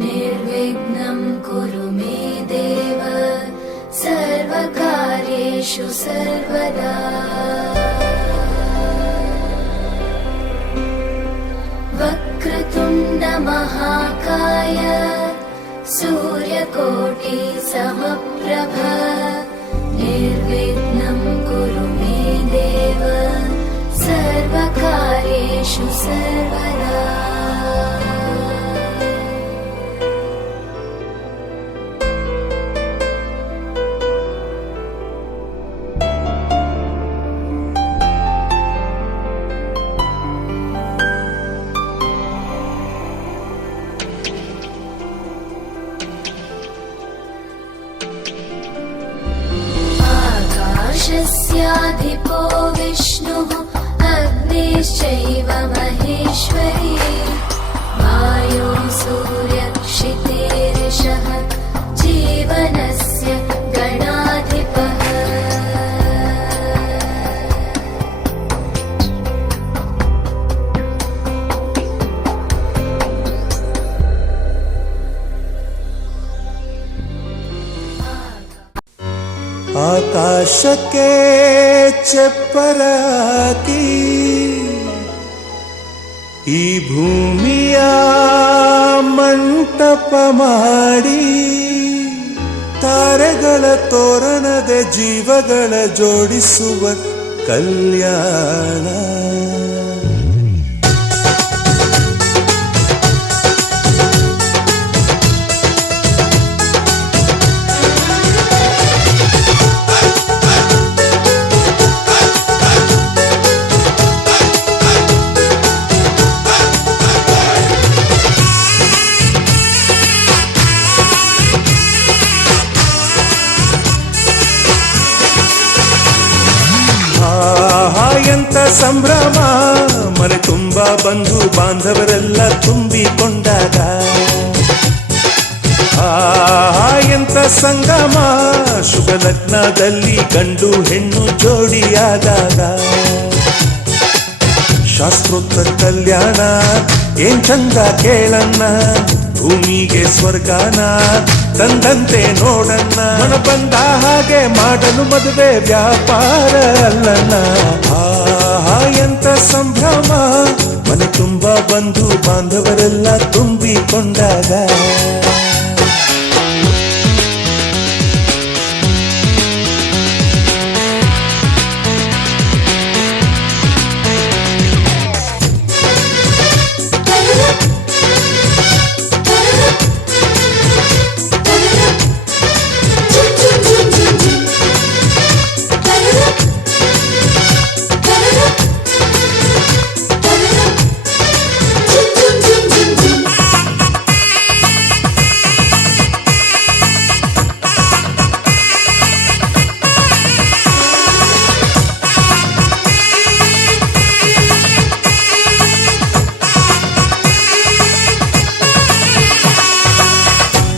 निर्विघ्नं कुरु मे देव सर्वकार्येषु सर्वदा। वक्रतुण्ड महाकाय सूर्यकोटि समप्रभ निर्विघ्नं कुरु मे देव सर्वकार्येषु सर्वदा। आकाशस्याधिपो विष्णुः अग्निश्चैव महेश्वरी वायो सूर्यक्षितेरिषः जीवनस्य गणाधिपः। ಆಕಾಶಕ್ಕೆ ಚಪ್ಪರಾಕಿ ಈ ಭೂಮಿಯ ಮಂಟಪ ಮಾಡಿ ತಾರೆಗಳ ತೋರಣದ ಜೀವಗಳ ಜೋಡಿಸುವ ಕಲ್ಯಾಣ. ಎಂತ ಸಂಭ್ರಮ ಮನೆ ತುಂಬ ಬಂಧು ಬಾಂಧವರೆಲ್ಲ ತುಂಬಿಕೊಂಡಾಗ. ಎಂತ ಸಂಗಮ ಶುಭ ಲಗ್ನದಲ್ಲಿ ಗಂಡು ಹೆಣ್ಣು ಜೋಡಿಯಾದಾಗ. ಶಾಸ್ತ್ರೋಕ್ತ ಕಲ್ಯಾಣ ಏನ್ ಚಂದ ಕೇಳನ್ನ, ಭೂಮಿಗೆ ಸ್ವರ್ಗಾನ ತಂದಂತೆ ನೋಡನ್ನ. ಮನ ಬಂದ ಹಾಗೆ ಮಾಡಲು ಮದುವೆ ವ್ಯಾಪಾರ ಅಲ್ಲಣ್ಣ. ಎಂತ ಸಂಭ್ರಮ ಮನೆ ತುಂಬ ಬಂಧು ಬಾಂಧವರೆಲ್ಲ ತುಂಬಿಕೊಂಡಾಗ.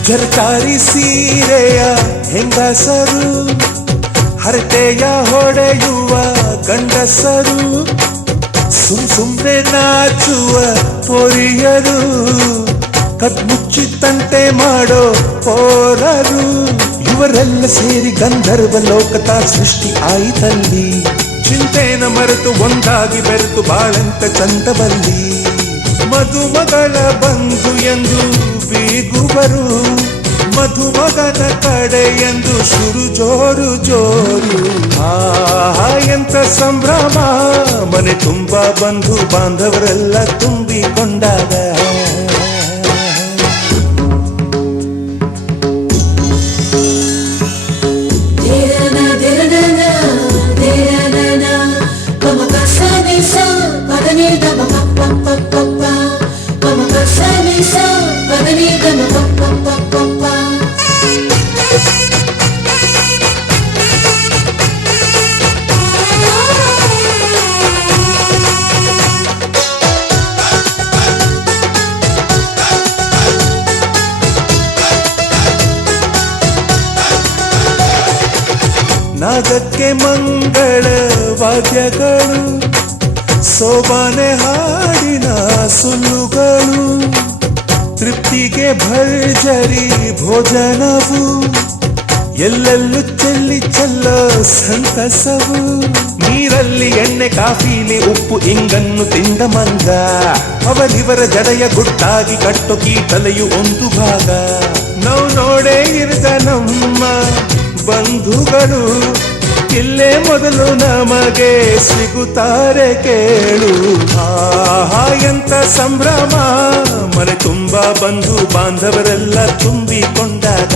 ಜರಕಾರಿ ಸೀರೆಯ ಹೆಂಗಸರು, ಹರಟೆಯ ಹೊಡೆಯುವ ಗಂಡಸರು, ಸುಮ್ನೆ ನಾಚುವ ಪೊರಿಯರು, ಕದ್ಮುಚ್ಚಿ ತಂಟೆ ಮಾಡೋ ಪೋರರು. ಇವರೆಲ್ಲ ಸೇರಿ ಗಂಧರ್ವ ಲೋಕದ ಸೃಷ್ಟಿ ಆಯಿತಲ್ಲಿ. ಚಿಂತೆನ ಮರೆತು ಒಂದಾಗಿ ಬೆರೆತು ಬಾಳೆಂತ ಚಂದವಲ್ಲಿ. ಮದುಮಗಳ ಬಂಧು ಎಂದು ಬೀಗುವರು, ಮಧುಮಗನ ಕಡೆ ಎಂದು ಶುರು ಜೋರು ಜೋರು. ಎಂತ ಸಂಭ್ರಮ ಮನೆ ತುಂಬ ಬಂಧು ಬಾಂಧವರೆಲ್ಲ ತುಂಬಿಕೊಂಡಾಗ. ನಾಗಕ್ಕೆ ಮಂಗಳ ವಾದ್ಯಗಳು, ಸೋಬಾನೆ ಹಾಡಿನ ಸುಳ್ಳುಗಳು, ಭರ್ಜರಿ ಭೋಜನವು ಎಲ್ಲೆಲ್ಲೂ ಚೆಲ್ಲೋ ಸಂತಸವು. ನೀರಲ್ಲಿ ಎಣ್ಣೆ ಕಾಫಿಲಿ ಉಪ್ಪು ಇಂಗನ್ನು ತಿಂದ ಮಂಗ ಅವರಿವರ ಜಡೆಯ ಗುಟ್ಟಾಗಿ ಕಟ್ಟು ಕೀಟಲೆಯು ಒಂದು ಭಾಗ. ನಾವು ನೋಡೇ ಇರದ ನಮ್ಮ ಬಂಧುಗಳು ಇಲ್ಲೇ ಮೊದಲು ನಮಗೆ ಸಿಗುತ್ತಾರೆ ಕೇಳು. ಆಹಾ ಎಂತ ಸಂಭ್ರಮ ಮನೆ ತುಂಬ ಬಂಧು ಬಾಂಧವರೆಲ್ಲ ತುಂಬಿಕೊಂಡಾಗ.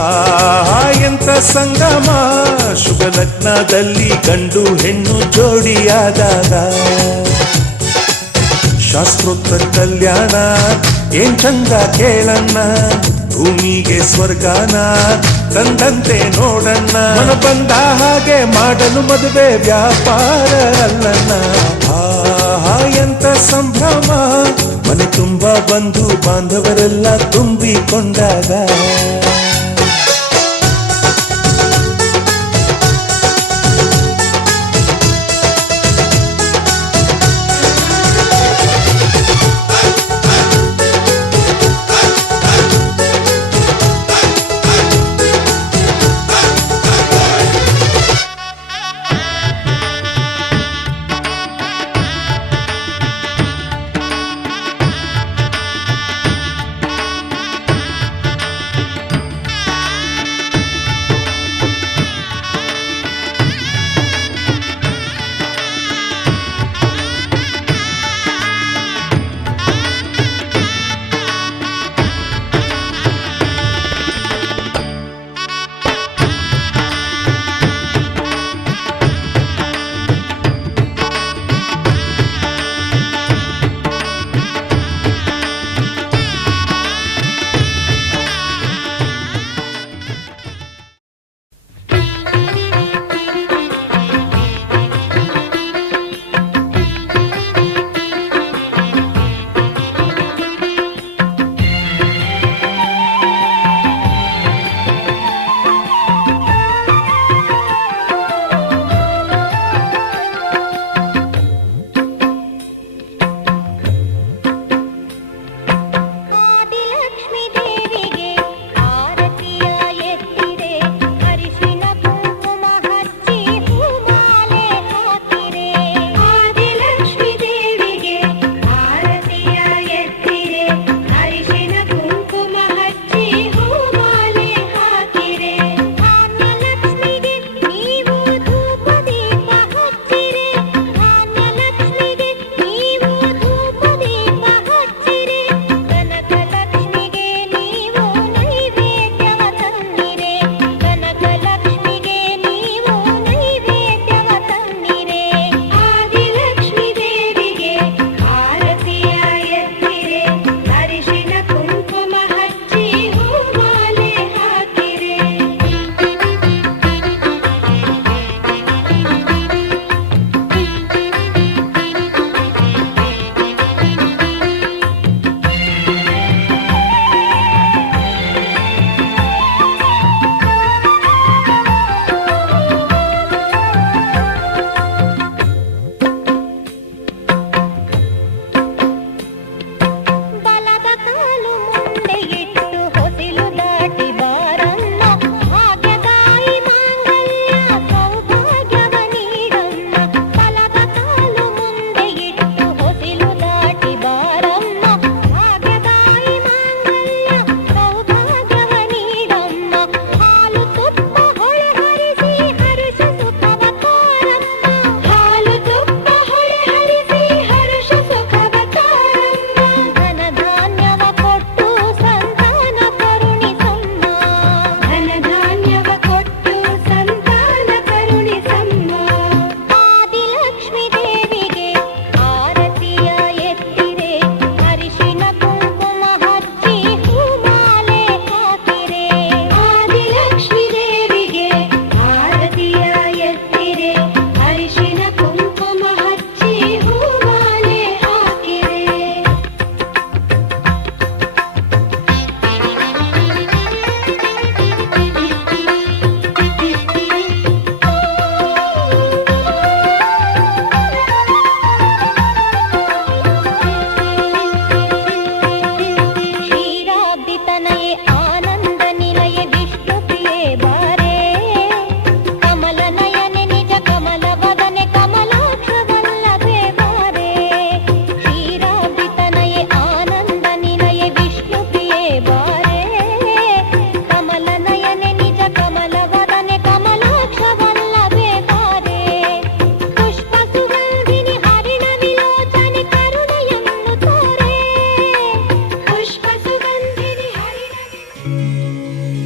ಆಹಾ ಎಂತ ಸಂಗಮ ಶುಭ ಲಗ್ನದಲ್ಲಿ ಗಂಡು ಹೆಣ್ಣು ಜೋಡಿಯಾದಾಗ. ಶಾಸ್ತ್ರೋಕ್ತ ಕಲ್ಯಾಣ ಏನ್ ಚಂದ ಕೇಳಣ್ಣ, ಭೂಮಿಗೆ ಸ್ವರ್ಗಾನ ತಂದಂತೆ ನೋಡಣ್ಣ. ಮನ ಬಂದ ಹಾಗೆ ಮಾಡಲು ಮದುವೆ ವ್ಯಾಪಾರ ಅಲ್ಲಣ್ಣ. ಆಹಾ ಎಂತ ಸಂಭ್ರಮ ಮನೆ ತುಂಬ ಬಂಧು ಬಾಂಧವರೆಲ್ಲ ತುಂಬಿಕೊಂಡಾಗ.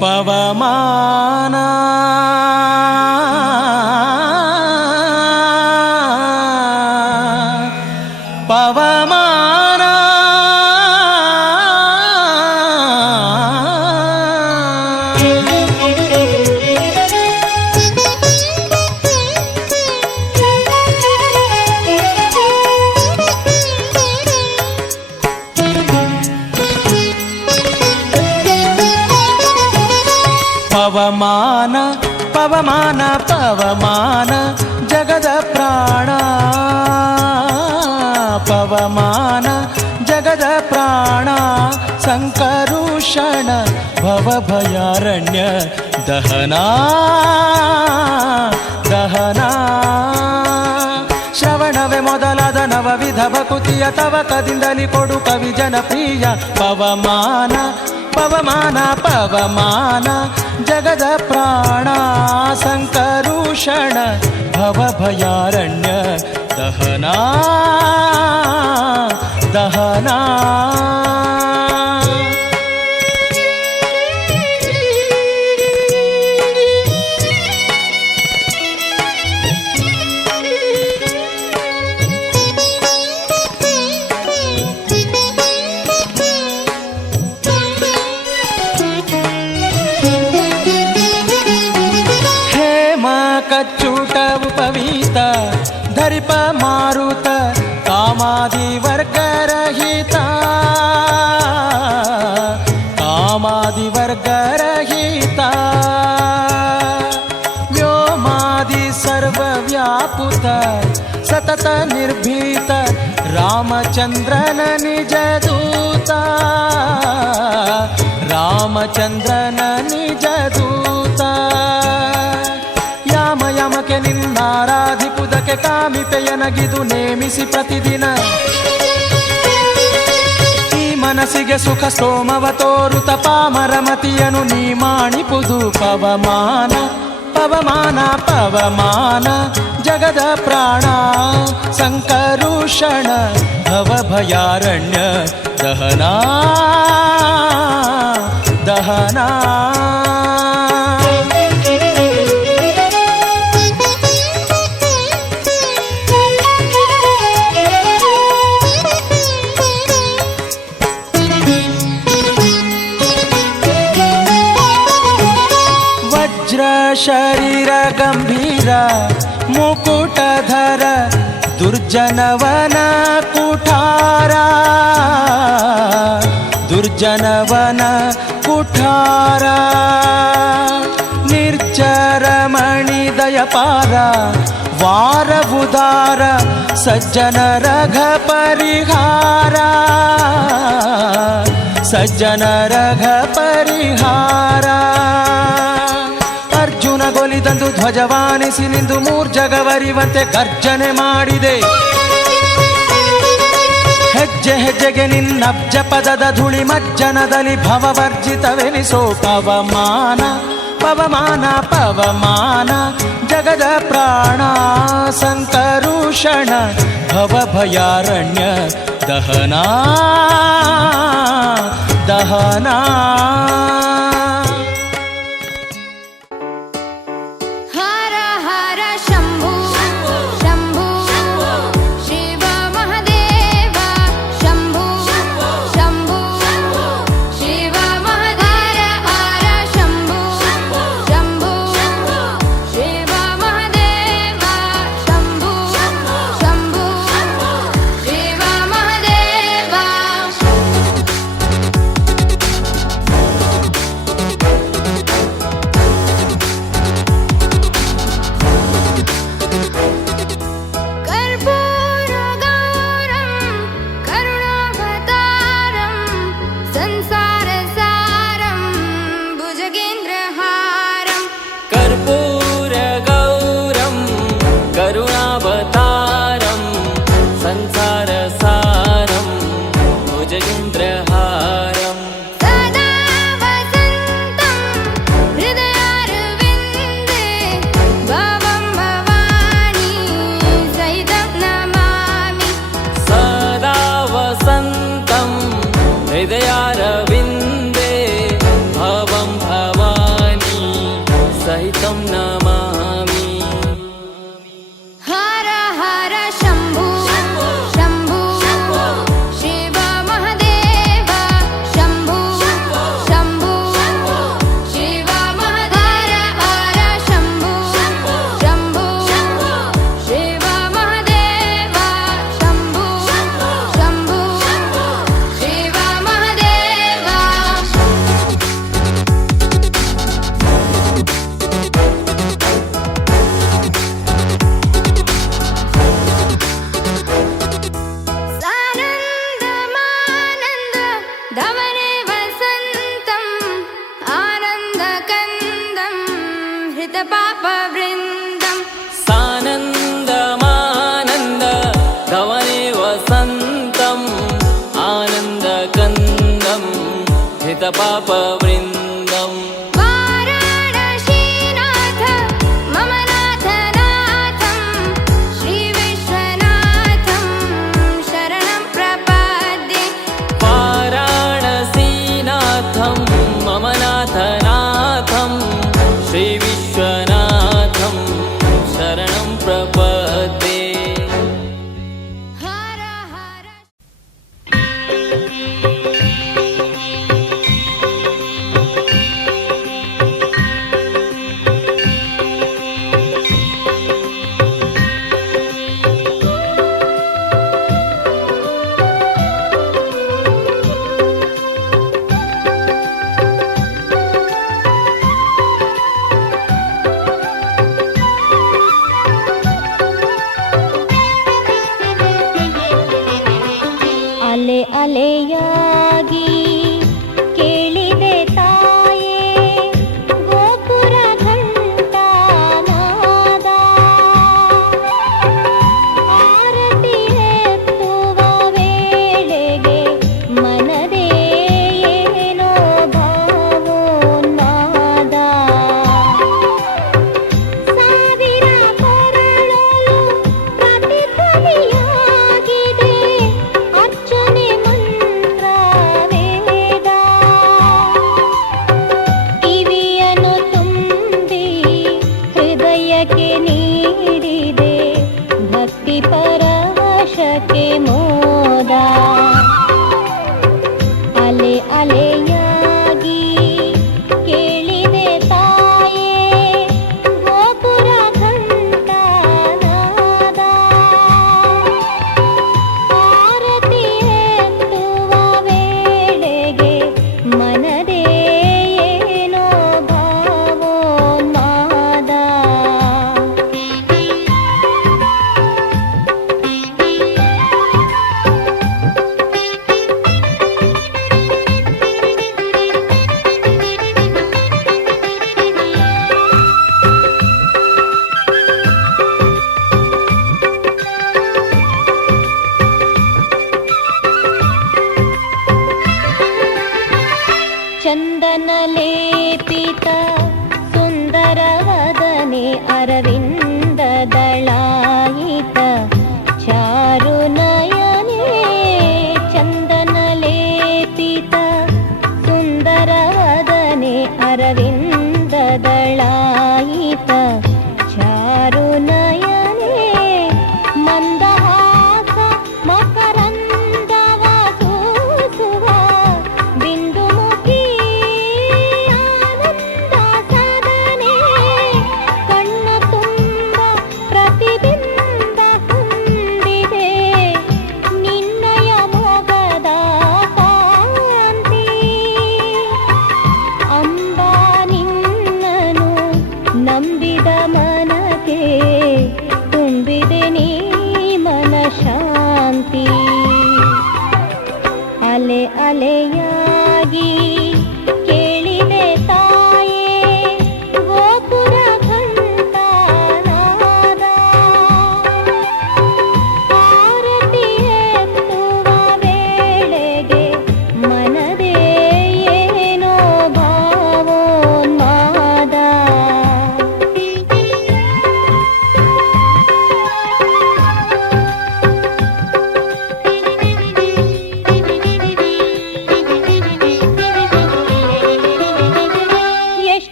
ಪವಮಾನ ಪವಮಾನ ಪವಮಾನ ಪವಮಾನ ಪವಮಾನ ಜಗದ ಪ್ರಾಣ ಪವಮಾನ ಜಗದ ಪ್ರಾಣ ಸಂಕರುಷಣ ಭವಭಯಾರಣ್ಯ ದಹನ ದಹನ ಶ್ರವಣವೇ ಮೊದಲಾದ ನವವಿಧ ಭಕುತಿಯ ತವಕದಿಂದಲಿ ಕೊಡು ಕವಿ ಜನಪ್ರಿಯ ಪವಮಾನ ಪವಮಾನ ಪವಮಾನ ಜಗದ ಪ್ರಾಣ ಸಂಕರುಷಣ ಭವಭಯಾರಣ್ಯ ದಹನ ದಹನ ಕಚ್ಚೂಟ ಉಪವೀತ ಧರಿಪ ಮಾರುತ ಕಾಮಾದಿ ವರ್ಗರಹಿತ ಕಾಮಾದಿ ವರ್ಗರಹಿತ ವ್ಯೋಮಾದಿ ಸರ್ವವ್ಯಾಪುತ ಸತತ ನಿರ್ಭೀತ ರಾಮಚಂದ್ರನ ನಿಜ ದೂತ ರಾಮಚಂದ್ರನ ನಿಜ ದೂತ ಯಾಮ ಯಮಕೆ ನಿನ್ನಾರಾಧಿಪುದಕ್ಕೆ ಕಾಮಿಪೆಯನಗಿದು ನೇಮಿಸಿ ಪ್ರತಿದಿನ ಈ ಮನಸ್ಸಿಗೆ ಸುಖ ಸೋಮವ ತೋರುತ ಪಾಮರಮತಿಯನು ನೀ ಮಾಣಿಪುದು ಪವಮಾನ ಪವಮಾನ ಪವಮಾನ ಜಗದ ಪ್ರಾಣ ಸಂಕರುಷಣ ಭವಭಯಾರಣ್ಯ ದಹನ ದಹನ ಶರೀರ ಗಂಭೀರ ಮುಕುಟಧರ ದುರ್ಜನವನ ಕುಠಾರ ದುರ್ಜನವನ ಕುಠಾರ ನಿರ್ಜರ ಮಣಿದಯಪಾರ ವಾರ ಉದಾರ ಸಜ್ಜನ ರಘ ಪರಿಹಾರ ಸಜ್ಜನ ರಘ ಪರಿಹಾರ ಅರ್ಜುನ ಗೊಲಿದಂದು ಧ್ವಜವಾನಿಸಿ ನಿಂದು ಮೂರ್ಜಗವರಿವಂತೆ ಗರ್ಜನೆ ಮಾಡಿದೆ ಹೆಜ್ಜೆ ಹೆಜ್ಜೆಗೆ ನಿನ್ನಬ್ಜ ಪದದ ಧೂಳಿ ಮಜ್ಜನದಲ್ಲಿ ಭವವರ್ಜಿತವೆನಿಸೋ ಪವಮಾನ ಪವಮಾನ ಪವಮಾನ ಜಗದ ಪ್ರಾಣ ಸಂಕರುಷಣ ಭವಭಯಾರಣ್ಯ ದಹನ ದಹನ हृदयारविन्दे भवं भवा कन्दं हितपापवृन्दम् वाराणसीनाथ मम नाथनाथं श्रीविश्वनाथं शरणं प्रपद्ये वाराणसीनाथं मम नाथनाथं श्रीविश्वनाथं शरणं प्रपद्ये हर हर ಅಲೆ ಅಲೆಯಾಗಿ ಕೇಳಿದೆ ತಾಯೇ ಗೋಪುರ ಘಂಟಾನಾದ ಆರತಿ ಎತ್ತುವ ವೇಳೆಗೆ ಮನದೇ ಏನೋ ಭಾವೋನ್ಮಾದ ಸಾವಿರ ಕೊರಳಲು ಪ್ರತಿಧ್ವನಿಯಾಗಿದೆ ಅರ್ಚನೆ ಮಂತ್ರ ವೇದ ಕಿವಿಯನ್ನು ತುಂಬಿ ಹೃದಯಕ್ಕೆ ನೀಡಿದೆ ಭಕ್ತಿ ಪರವಶಕ್ಕೆ ಮೋದ ಅಲೆ ಅಲೆಯಾಗಿ ಕೇಳಿದೆ ತಾಯೇ ಗೋಪುರ ಘಂಟಾನಾದ ಆರತಿ ಎತ್ತುವ ವೇಳೆಗೆ ಮನದೇ ಏನೋ ಭಾವೋನ್ಮಾದ ಚಂದನ ಲೇಪಿತ ಸುಂದರವದನೆ ಅರವಿಂದ ದಳಾಯಿತ ಚಾರು ನಯನೆ ಚಂದನ ಲೇಪಿತ ಸುಂದರವದನೆ ಅರವಿಂದ ದಳಾಯಿತ ಚಾರು ನಯನೆ ಮಂದಹಾಸ ಮಕರಂದವ ಸೂಸುವ ಬಿಂದುಮುಖಿ ಆನಂದ ಸದನೆ ಕಣ್ಣ ತುಂಬ ಪ್ರತಿಬಿಂಬ ಹೊಂದಿದೆ ನಿನ್ನಯ ಮೊಗದ ಕಾಂತಿ ಅಂಬಾ ನಿನ್ನನು ನಂಬಿದ ಮನಕ್ಕೆ ತುಂಬಿದೆ ನೀ ಮನ ಶಾಂತಿ ಅಲೆ ಅಲೆಯಾಗಿ ಕೇಳಿದೆ ತಾಯೇ ಗೋಪುರ ಘಂಟಾನಾದ ಆರತಿ ಎತ್ತುವ ವೇಳೆಗೆ ಮನದೇ ಏನೋ ಭಾವೋನ್ಮಾದ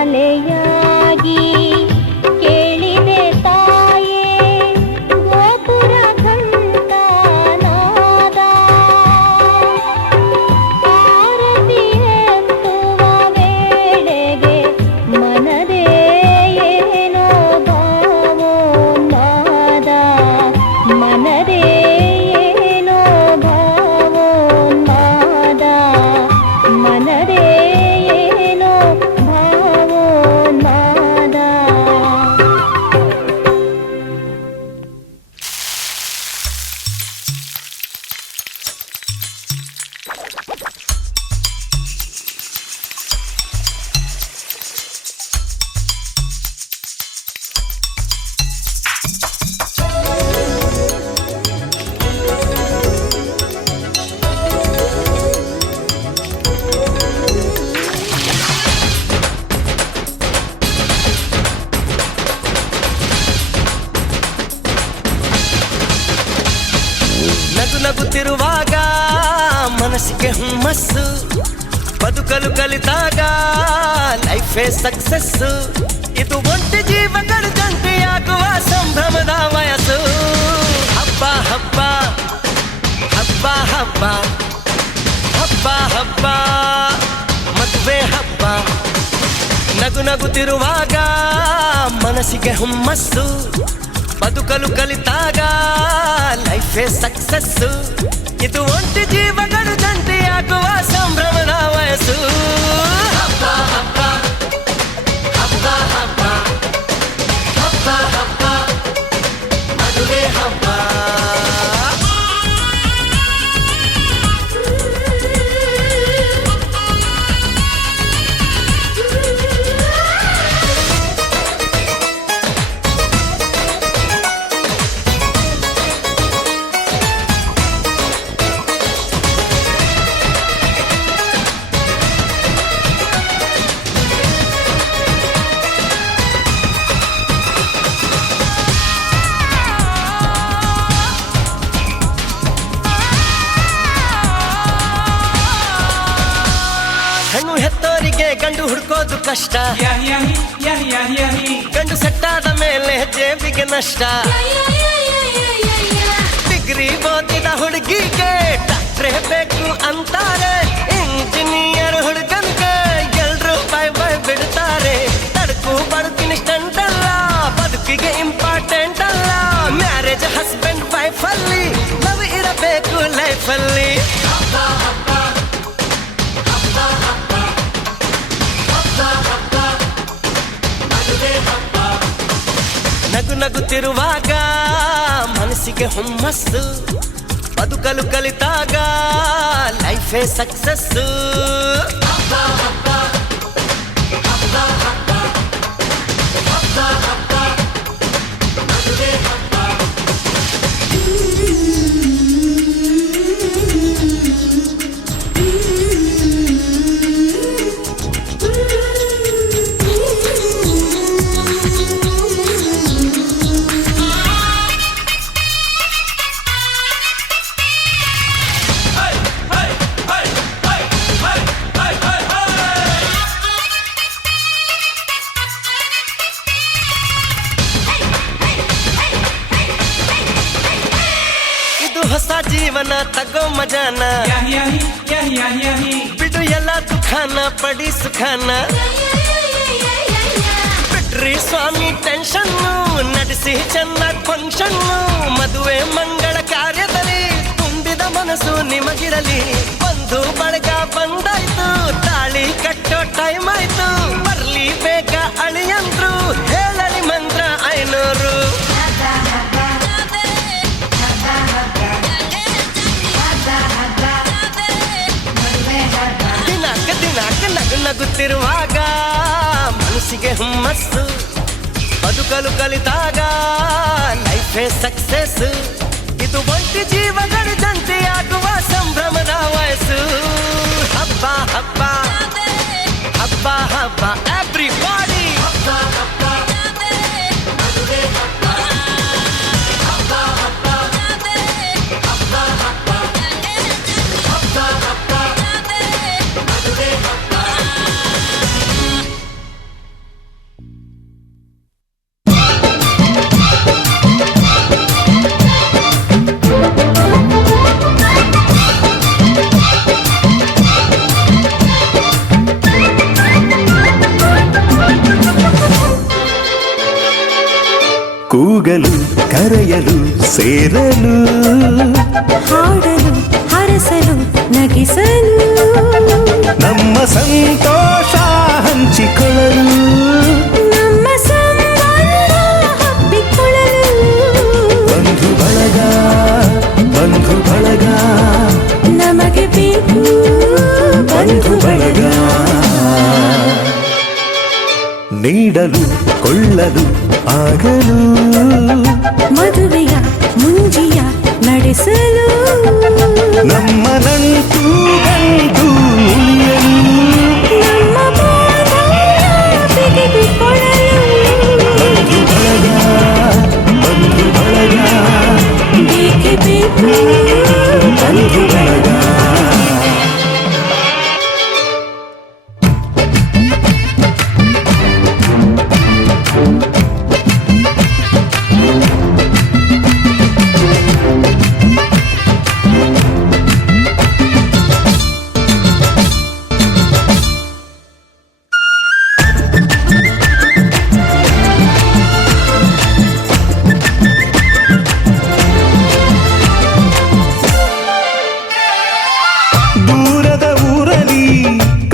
ಅಲೆಯಾಗಿ ಕೇಳಿದೆ ತಾಯೇ ಗೋಪುರ ಘಂಟಾನಾದ. ಆರತಿ ಎತ್ತುವ ವೇಳೆಗೆ ಮನದೇ ಏನೋ ಭಾವೋನ್ಮಾದ, ಮನದೇ ಏನೋ ಭಾವೋನ್ಮಾದ, ಮನದೇ ಏನೋ ಭಾವೋನ್ಮಾದ. ನಗು ನಗುತ್ತಿರುವಾಗ ಮನಸ್ಸಿಗೆ ಹುಮ್ಮಸ್ಸು, ಬದುಕಲು ಕಲಿತಾಗ ಲೈಫೇ ಸಕ್ಸಸ್ಸು. ಇದು ಒಂಟಿ ಜೀವಗಳ ಜಂಟಿಯಾಗುವ ಸಂಭ್ರಮದ ವಯಸ್ಸು. ಹಬ್ಬ ಹಬ್ಬ ಹಬ್ಬ ಹಬ್ಬ ಹಬ್ಬ ಹಬ್ಬ ಮದುವೆ ಹಬ್ಬ. ನಗು ನಗುತ್ತಿರುವಾಗ ಮನಸ್ಸಿಗೆ ಹುಮ್ಮಸ್ಸು, ಬದುಕಲು ಕಲಿತಾಗ ಲೈಫೇ ಸಕ್ಸಸ್ಸು. ಇದು ಒಂಟಿ ಜೀವಗಳು ಜಂಟಿಯಾಗುವ ಸಂಭ್ರಮದ ವಯಸ್ಸು. ಹಬ್ಬ ಹಬ್ಬ ಹಬ್ಬ ಹಬ್ಬ ಹಬ್ಬ ಹಬ್ಬ ಮದುವೆ ಹಬ್ಬ. ಹೆಣ್ಣು ಹೆತ್ತೋರಿಗೆ ಗಂಡು ಹುಡ್ಕೋದು ಕಷ್ಟ, ಗಂಡು ಸೆಟ್ಟಾದ ಮೇಲೆ ಜೇಬಿಗೆ ನಷ್ಟ. ಡಿಗ್ರಿ ಓದಿದ ಹುಡುಗಿಗೆ ಡಾಕ್ಟ್ರೇ ಬೇಕು ಅಂತಾರೆ, ಇಂಜಿನಿಯರ್ ಹುಡುಗನ್ಗೆ ಎಲ್ರು ಬೈ ಬೈ ಬಿಡ್ತಾರೆ. ತಡಕು ಬದುಕಿನ ಸ್ಟಂಟ್ ಅಲ್ಲ, ಬದುಕಿಗೆ ಇಂಪಾರ್ಟೆಂಟ್ ಅಲ್ಲ. ಮ್ಯಾರೇಜ್ ಹಸ್ಬೆಂಡ್ ವೈಫ್ ಅಲ್ಲಿ ಲವ್ ಇರಬೇಕು ಲೈಫಲ್ಲಿ. ನಗು ನಗುತ್ತಿರುವಾಗ ಮನಸ್ಸಿಗೆ ಹುಮ್ಮಸ್ಸು, ಬದುಕಲು ಕಲಿತಾಗ ಲೈಫೇ ಸಕ್ಸಸ್ಸು. ಹೊಸ ಜೀವನ ತಗೋ ಮಜಾನ, ಬಿಡು ಎಲ್ಲ ದುಃಖಾನ ಪಡಿ ಸುಖಾನ. ಬಿಟ್ರಿ ಸ್ವಾಮಿ ಟೆನ್ಷನ್ನು, ನಡೆಸಿ ಚೆನ್ನಾಗಿ ಫಂಕ್ಷನ್ನು. ಮದುವೆ ಮಂಗಳ ಕಾರ್ಯದಲ್ಲಿ ತುಂಬಿದ ಮನಸ್ಸು ನಿಮಗಿರಲಿ. ಬಂಧು ಬಳಗ ಬಂದಾಯ್ತು, ತಾಳಿ ಕಟ್ಟೋ ಟೈಮ್ ಆಯ್ತು. ಬರ್ಲಿ ಬೇಗ ಅಳಿಯಂದ್ರು, ಹೇಳಲಿ ಮಂತ್ರ 500. ನಗು ನಗುತ್ತಿರುವಾಗ ಮನಸ್ಸಿಗೆ ಹುಮ್ಮಸ್ಸು, ಬದುಕಲು ಕಲಿತಾಗ ಲೈಫೇ ಸಕ್ಸಸ್. ಇದು ಒಂಟಿ ಜೀವಗಳ ಜಂಟಿಯಾಗುವ ಸಂಭ್ರಮದ ವಯಸ್ಸು. ಹಬ್ಬ ಹಬ್ಬ ಹಬ್ಬ ಹಬ್ಬ ಎವ್ರಿಬಾಡಿ. ಹಬ್ಬ ಹಬ್ಬ ಮದುವೆ ಹಬ್ಬ. ಹಬ್ಬ ಹಬ್ಬ ಹಬ್ಬ ಹಬ್ಬ ಹಬ್ಬ ಹಬ್ಬ ಮದುವೆ ಹಬ್ಬ. ಕೂಗಲು ಕರೆಯಲು ಸೇರಲು ಹಾಡಲು ಹರಸಲು ನಗಿಸಲು ನಮ್ಮ ಸಂತೋಷ ಹಂಚಿಕೊಳ್ಳಲು ನಮ್ಮ ಸಂಬಂಧ ಹಬ್ಬಿಕೊಳ್ಳಲು ಬಂಧು ಬಳಗ ನಮಗೆ ಬೇಕು ಬಂಧು ಬಳಗ ನೀಡಲು ಕೊಳ್ಳಲು ಆಗಲು ಮದುವೆಯ ಮುಂಜಿಯ ನಡೆಸಲು ನಮ್ಮ ನಂಟು ಗಂಟು ಉಳಿಯಲು ನಮ್ಮ ಬಾಂಧವ್ಯ ಬಿಗಿದುಕೊಳ್ಳಲು ಬಂಧು ಬಳಗ ಬೇಕೇ ಬೇಕು ಬಂಧು ಬಳಗ ದೂರದ ಊರಲಿ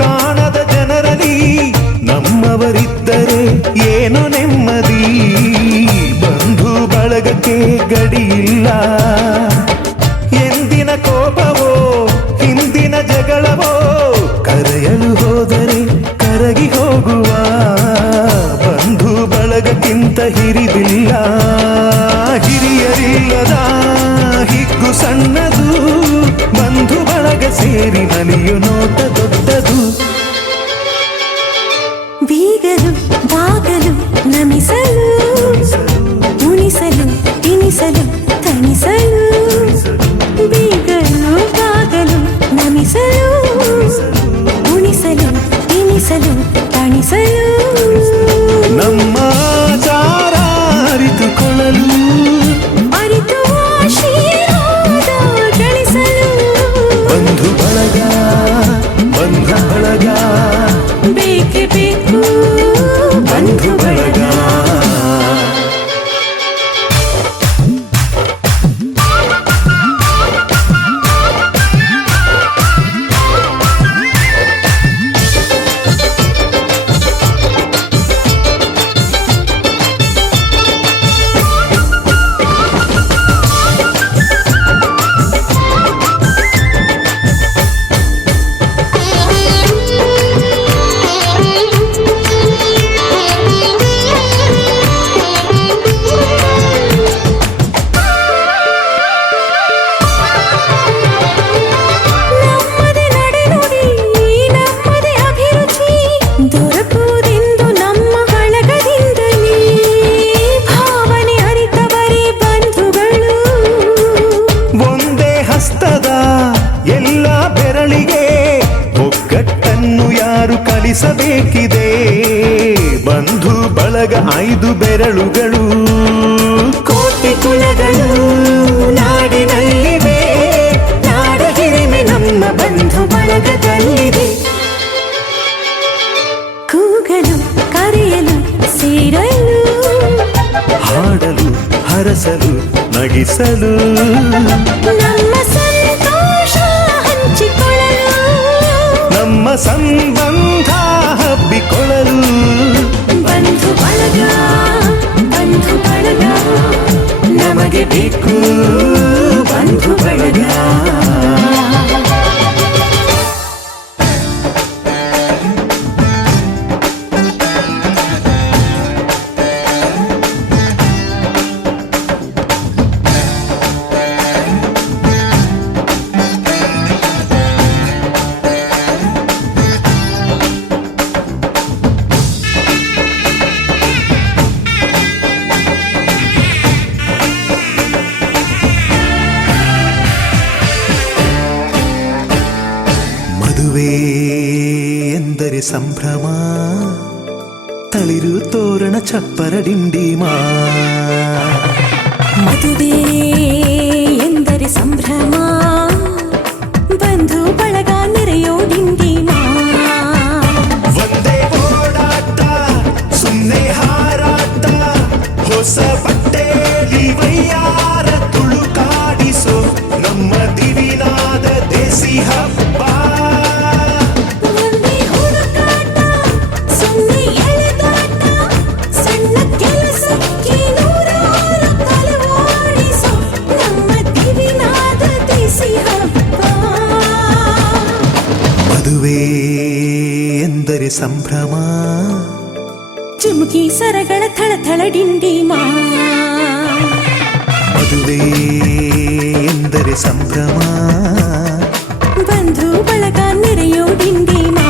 ಕಾಣದ ಜನರಲಿ ನಮ್ಮವರಿದ್ದರೆ ಏನು ನೆಮ್ಮದಿ ಬಂಧು ಬಳಗಕ್ಕೆ ಗಡಿಯಿಲ್ಲ ಎಂದಿನ ಕೋಪವೋ ಹಿಂದಿನ ಜಗಳವೋ ಕರೆಯಲು ಹೋದರೆ ಕರಗಿ ಹೋಗುವ ಬಂಧು ಬಳಗಕ್ಕಿಂತ ಹಿರಿದಿಲ್ಲ ಹಿರಿಯರಿಲ್ಲದ ಹಿಗ್ಗು ಸಣ್ಣದು ಬಂಧು ಬಳಗ ಸೇರಿ ನಲಿಯು ನೋಟ ದೊಡ್ಡದು ಬೀಗಲು ಬಾಗಲು ನಮಿಸಲು ಉಣಿಸಲು ತಿನಿಸಲು ತಣಿಸಲು ಬೀಗಲು ಬಾಗಲು ನಮಿಸಲು ಉಣಿಸಲು ತಿನಿಸಲು ತಣಿಸಲು ನಮ್ಮ ಆಚಾರ ಅರಿತುಕೊಳ್ಳಲು ಅರಿತು ಆಶೀರ್ವಾದ ಗಳಿಸಲು ಬಂಧು ಬಳಗ ಬೇಕೇ ಬೇಕು ಬಂಧು ಬಳಗ ನಮ್ಮದೇ ನಡೆನುಡಿ ನಮ್ಮದೇ ಅಭಿರುಚಿ ದೊರಕುವುದೆಂದು ನಮ್ಮ ಬಳಗದಿಂದಲೇ ಭಾವನೆ ಅರಿತವರೇ ಬಂಧುಗಳು ಒಂದೇ ಹಸ್ತದ ಎಲ್ಲ ಬೆರಳಿಗೆ ಒಗ್ಗಟ್ಟನ್ನು ಯಾರು ಕಲಿಸಬೇಕಿದೆ ಬಂಧು ಬಳಗ 5 ಬೆರಳುಗಳು ಕೋಟಿ ಕುಲಗಳು ನಾಡಿನಲ್ಲಿವೆ ನಾಡ ಹಿರಿಮೆ ನಮ್ಮ ಬಂಧು ಬಳಗದಲ್ಲಿದೆ ಕೂಗಲು ಕರೆಯಲು ಸೇರಲು ಹಾಡಲು ಹರಸಲು ನಗಿಸಲು ನಮ್ಮ ಸಂತೋಷ ಹಂಚಿಕೊಳ್ಳಲು ನಮ್ಮ ಸಂಬಂಧ ಹಬ್ಬಿಕೊಳ್ಳಲು ಬಂಧು ಬಳಗ ನಮಗೆ ಬೇಕು ಬಂಧು ಬಳಗ ಮದುವೆ ಎಂದರೆ ಸಂಭ್ರಮ ತಳಿರು ತೋರಣ ಚಪ್ಪರ ಡಿಂಡಿಮಾ ಮದುವೆ ಎಂದರೆ ಸಂಭ್ರಮ ಬಂಧು ಬಳಗ ನೆರೆಯೋ ಡಿಂಡಿಮಾ ಒಂದೇ ಓಡಾಟ ಸುಮ್ಮನೆ ಹಾರಾಟ ಹೊಸ ಬಟ್ಟೆ ಸಂಭ್ರಮ ಚುಮುಕಿ ಸರಗಳ ಥಳಥಳ ಡಿಂಡಿಮಾ ಮದುವೆ ಎಂದರೆ ಸಂಭ್ರಮ ಬಂಧು ಬಳಗ ನೆರೆಯೋ ಡಿಂಡಿಮಾ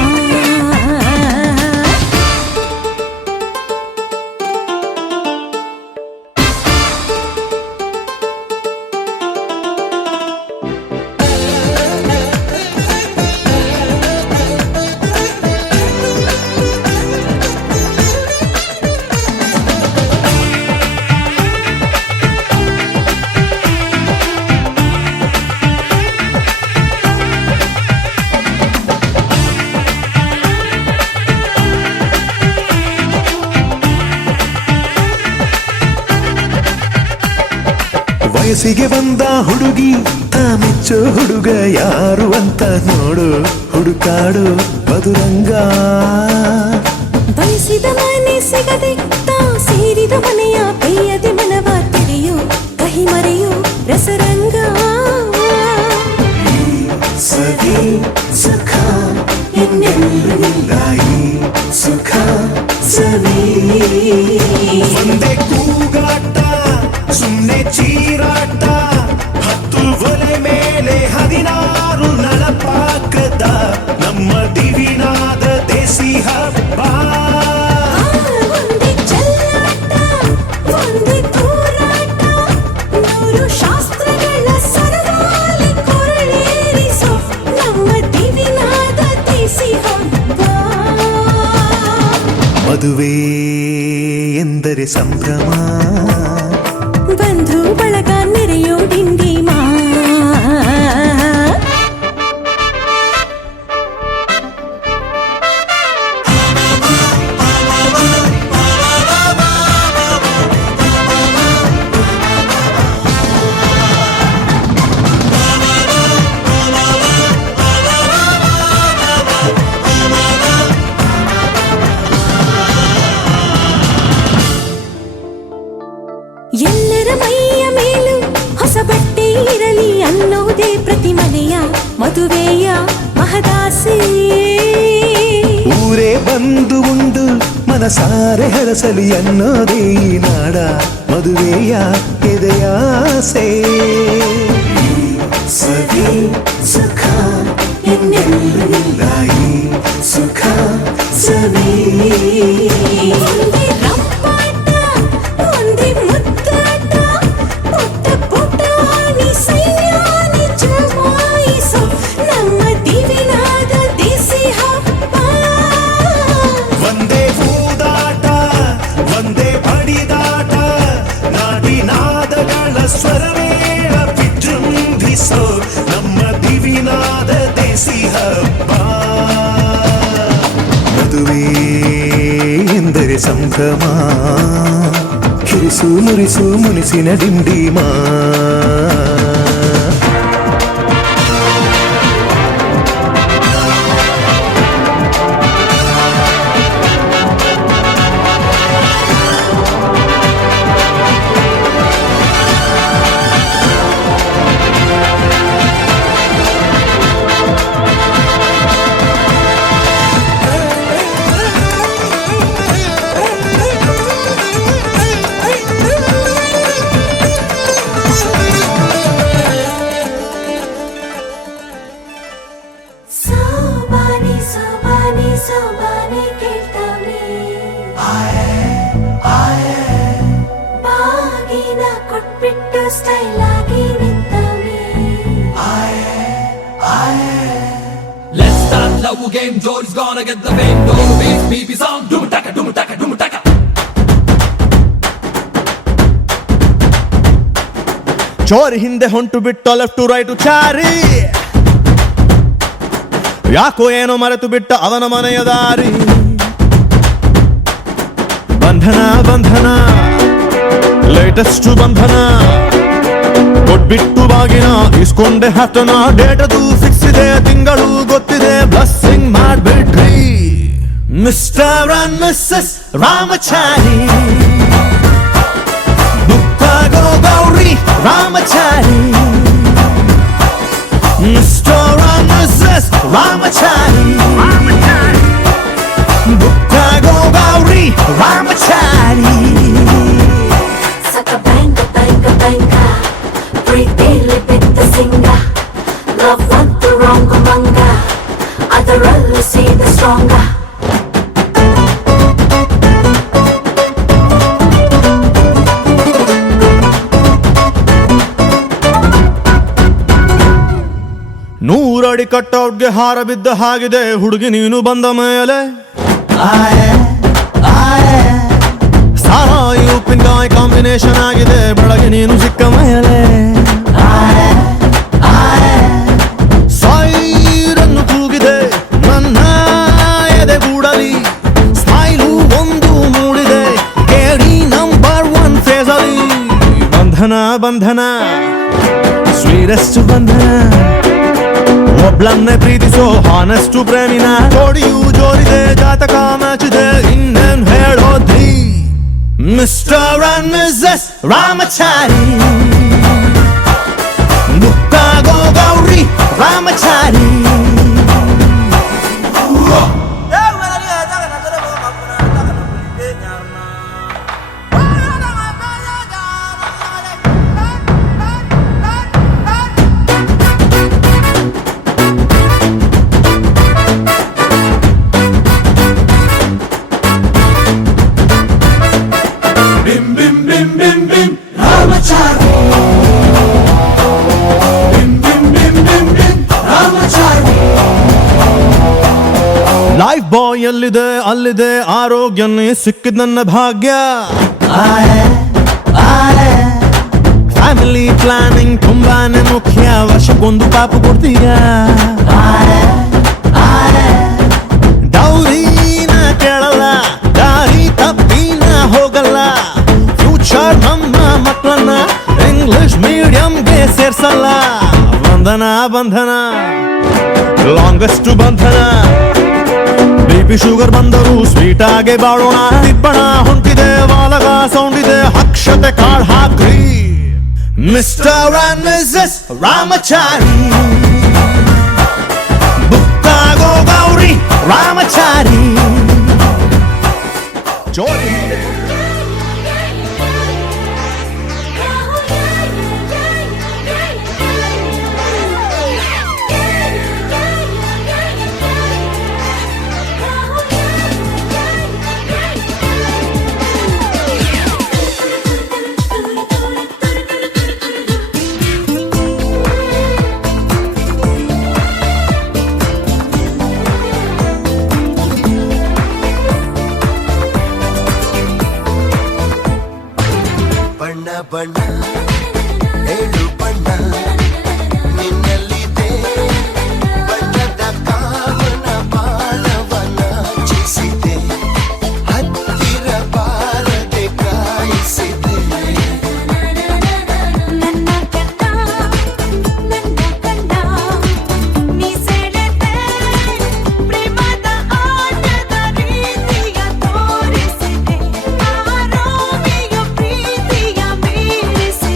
ವಯಸ್ಸಿಗೆ ಬಂದ ಹುಡುಗಿ ಮೆಚ್ಚೋ ಹುಡುಗ ಯಾರು ಅಂತ ನೋಡು ಹುಡುಕಾಡು ಮಧುರಂಗ ಬಯಸಿದ ಮನೆ ಸಿಗದೆ ತಾ ಸೇರಿದ ಮನೆಯ ಬೇಯದೆ ಮನವ ತೆರೆಯೋ ಕಹಿ ಮರೆಯೋ ರಸರಂಗ ಸವಿ ಸುಖ ಇನ್ನೆಲ್ಲೂ ಇಲ್ಲ ಈ ಸುಖ ಸವಿ ಒಂದೇ ಕೂಗಾಟ ಸುಮ್ಮನೆ ಚೀರಾಟ ಹತ್ತು ಒಲೆ ಮೇಲೆ 16 ನಳಪಾಕದ ನಮ್ಮ ದಿವಿನಾದ ದೇಸಿ ಹಬ್ಬ ಒಂದೇ ಚೆಲ್ಲಾಟ ಒಂದೇ ತೂರಾಟ 100 ಶಾಸ್ತ್ರಗಳ ಸರದಾಲಿ ಕೊರಳೇರಿಸೋ ನಮ್ಮ ದಿವಿನಾದ ದೇಸಿ ಹಬ್ಬ ಮದುವೆ ಎಂದರೆ ಸಂಭ್ರಮ ಬಂಧು ಬಳಗ ನೆರೆಯೋ ಡಿಂಡಿಮಾ ಎಲ್ಲರ ಮೈಯ ಮೇಲೂ ಹೊಸ ಬಟ್ಟೆ ಇರಲಿ ಅನ್ನೋದೇ ಪ್ರತಿ ಮನೆಯ ಮದುವೆಯ ಮಹದಾಸೆ ಊರೇ ಬಂದು ಉಂಡು ಮನಸಾರೆ ಹರಸಲಿ ಅನ್ನೋದೇ ಈ ನಾಡ ಮದುವೆಯ ಎದೆಯಾಸೆ ಸವಿ ಸುಖ ಇನ್ನೆಲ್ಲೂ ಇಲ್ಲ ಈ ಸುಖ ಸವಿ ಒಂದೇ ರಂಪಾಟ ಒಂದೇ ಮುದ್ದಾಟ ಪುಟ್ಟ ಪುಟಾಣಿ ಸೈನ್ಯಾನಿ ಜಮಾಯಿಸೋ ನಮ್ಮ ದಿವಿನಾದ ದೇಸಿ ಹಬ್ಬ ಒಂದೇ ಹೂದಾಟ ಒಂದೇ ಬಡಿದಾಟ ನಾಡಿನಾದಗಳ ಸ್ವರವೇಳ ವಿಜೃಂಭಿಸೋ ನಮ್ಮ ದಿವಿನಾದ ದೇಸಿ ಹಬ್ಬ ಮದುವೆ ಎಂದರೆ ಸಂಭ್ರಮ ಕಿರಿಸು ಮುರಿಸು ಮುನಿಸಿನ ಡಿಂಡಿಮಾ ಸೋಬಾನೆ ಸೋಬಾನೆ ಸೋಬಾನೆ ಕೇಳ್ತಾನೆ ಬಾಗಿನ ಕೊಟ್ಬಿಟ್ಟು ಸ್ಟೈಲ್ ಆಗಿ ನಿಂತವನೆ Let's start love game, Jody's gonna get the fame. Don't beat BB song, dumataka, dumataka, dumataka. ಚೋರಿ ಹಿಂದೆ ಹೊಂಟು ಬಿಟ್ಟು ಲೆಫ್ಟ್ ರೈಟ್ ಚಾರಿ ಯಾಕೋ ಏನೋ ಮರೆತು ಬಿಟ್ಟ ಅವನ ಮನೆಯ ದಾರಿ ಬಂಧನ ಬಂಧನ ಲೇಟೆಸ್ಟ್ ಬಂಧನ ಕೊಟ್ಬಿಟ್ಟು ಬಾಗಿನ ಇಸ್ಕೊಂಡೆ ಹತ್ತನ ಡೇಟದು ಫಿಕ್ಸ್ ಇದೆ ತಿಂಗಳು ಗೊತ್ತಿದೆ ಬ್ಲಸ್ಸಿಂಗ್ ಮಾಡ್ಬಿಟ್ರಿ ಮಿಸ್ಟರ್ ಅಂಡ್ ಮಿಸ್ಸಸ್ ರಾಮಚಾರಿ ದುಃಖಾಗೋ Gauri Ramachari Mr and Mrs Ramachari Bukkago Gauri Ramachari. Saka banga banga banga, ಪ್ರೀತಿಲಿ ಬಿದ್ದ ಸಿಂಗ, ಲವ್ ಅಂತ ರಾಂಗ್ ಮಂಗ, ಅದರಲ್ಲೂ ಸೀದ ಸ್ಟ್ರಾಂಗ. ನೂರಡಿ ಕಟ್ಟೌಟ್ಗೆ ಹಾರ ಬಿದ್ದ ಹಾಗಿದೆ ಹುಡುಗಿ ನೀನು ಬಂದ ಮೇಲೆ. ಸಾರಾಯಿ ಉಪ್ಪಿನಕಾಯಿ ಕಾಂಬಿನೇಷನ್ ಆಗಿದೆ ಬೆಳಗ್ಗೆ ನೀನು ಸಿಕ್ಕ ಮೇಲೆ. ಸೈರನ್ನು ಕೂಗಿದೆ ನನ್ನ ಎದೆಗೂಡಲಿ, ಸ್ಮೈಲು ಒಂದು ಮೂಡಿದೆ ಕೇಳಿ ನಂಬರ್ 1 ಫೇಸಲ್ಲಿ. ಬಂಧನ ಬಂಧನ ಸ್ವೀರೆಸ್ಟ್ ಬಂಧನ, ಒಬ್ಳನ್ನೇ ಪ್ರೀತಿಸೋ ಹಾನೆಸ್ಟು ಪ್ರೇಮಿನ. ಜೋಡಿಯೂ ಜೋರಿದೆ ಜಾತಕ ಮ್ಯಾಚಿದೆ ಇನ್ನೇನ್ ಹೇಳೋದ್ರಿ. ಮಿಸ್ಟರ್ ಅಂಡ್ ಮಿಸಸ್ ರಾಮಚಾರಿ, ಮುಕ್ಕಾಗೋ Gauri Ramachari. Bim bim bim bim bim Ramachari. Bim bim bim bim bim Ramachari. Lifebuoy ಎಲ್ಲಿದೆ ಅಲ್ಲಿದೆ ಆರೋಗ್ಯನೇ ಸಿಕ್ಕಿದ ನನ್ನ ಭಾಗ್ಯ. ಫ್ಯಾಮಿಲಿ ಪ್ಲಾನಿಂಗ್ ತುಂಬಾನೇ ಮುಖ್ಯ, ವರ್ಷಕ್ಕೊಂದು ಪಾಪು ಕೊಡ್ತೀಯ. ಡೌರಿನ ಕೇಳಲ್ಲ, ದಾರಿ ತಪ್ಪಿನ ಹೋಗಲ್ಲ. ಫ್ಯೂಚರ್ ನಮ್ಮ ಮಕ್ಕಳನ್ನ ಇಂಗ್ಲಿಷ್ ಮೀಡಿಯಂಗೆ ಸೇರ್ಸಲ್ಲ. ಬಂಧನ ಬಂಧನ ಲಾಂಗೆಸ್ಟ್ ಬಂಧನ, ಬಿಪಿ ಶುಗರ್ ಬಂದರು ಸ್ವೀಟ್ ಆಗಿ ಬಾಳೋಣ. ತಿಪ್ಪಣ ಹೊಂಟಿದೆ ವಾಲಗ ಸೌಂಡ್ ಇದೆ, ಅಕ್ಷತೆ ಕಾಳ್ ಹಾಕ್ರಿ. ಮಿಸ್ಟರ್ ಅಂಡ್ ಮಿಸಸ್ ರಾಮಚಾರಿ, ಬುಕ್ಕಾಗೋ ಗೌರಿ ರಾಮಚಾರಿ. ಜೋಡಿ ಬಣ್ಣ ಬಣ್ಣ ಏಳು ಬಣ್ಣ ನಿನ್ನಲ್ಲಿದೆ, ಬಣ್ಣದ ಕಾಮನ ಬಾಳವನ ಚಿಸಿದೆ, ಹತ್ತಿರ ಬಾರದೆ ಕಾಯಿಸಿದೆ. ನನ್ನ ಕಂಡ ನೀ ಸೆಳೆದೆ, ಪ್ರೇಮದ ಆಟದ ರೀತಿಯ ತೋರಿಸಿದೆ, ಆರೋಗ್ಯ ಪ್ರೀತಿಯ ಮೀರಿಸಿದೆ.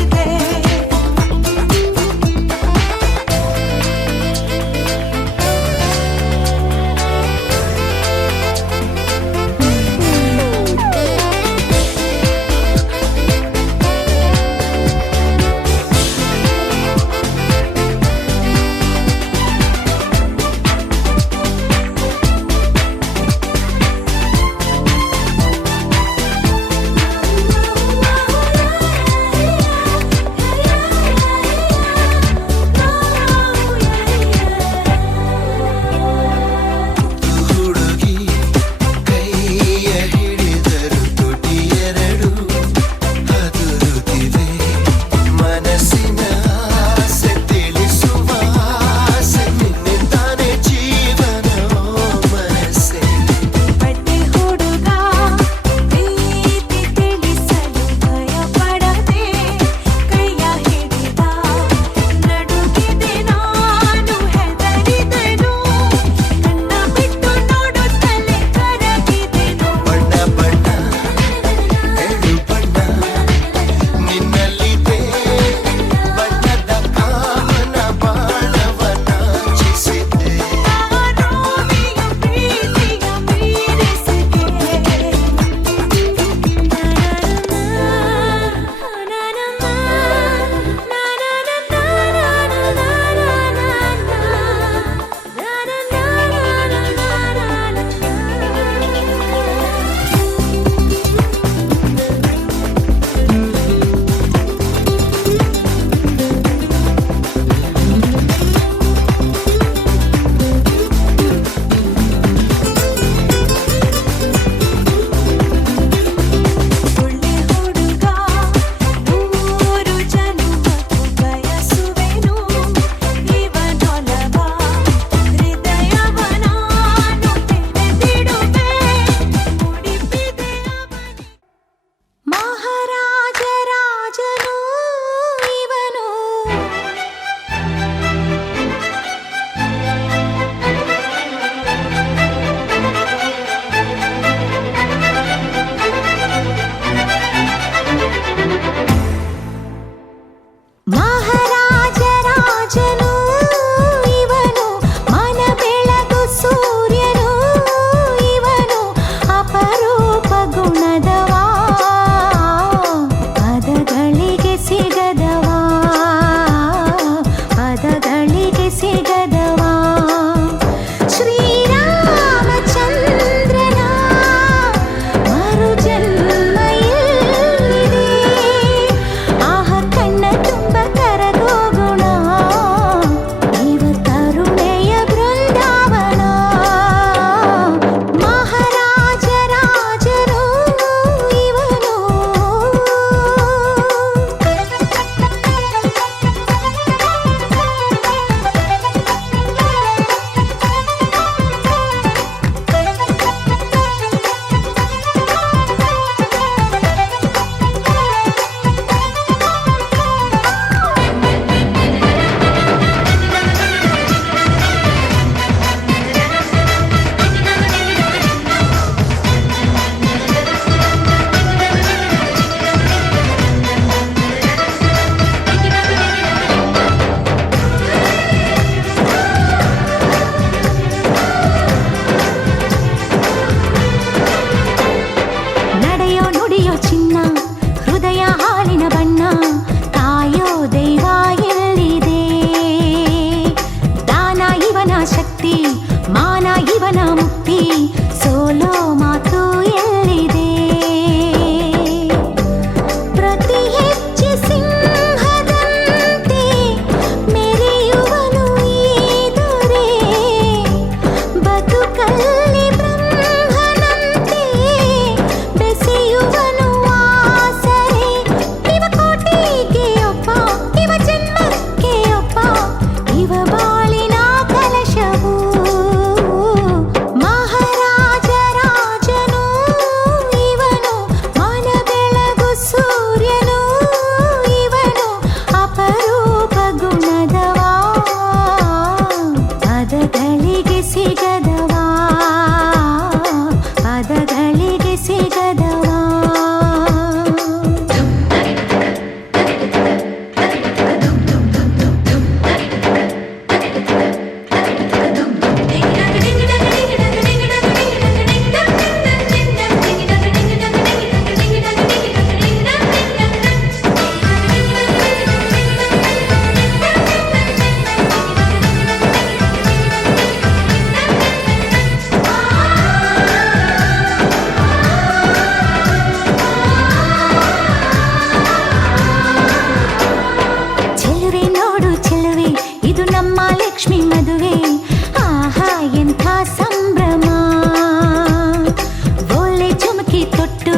ಕೊಟ್ಟು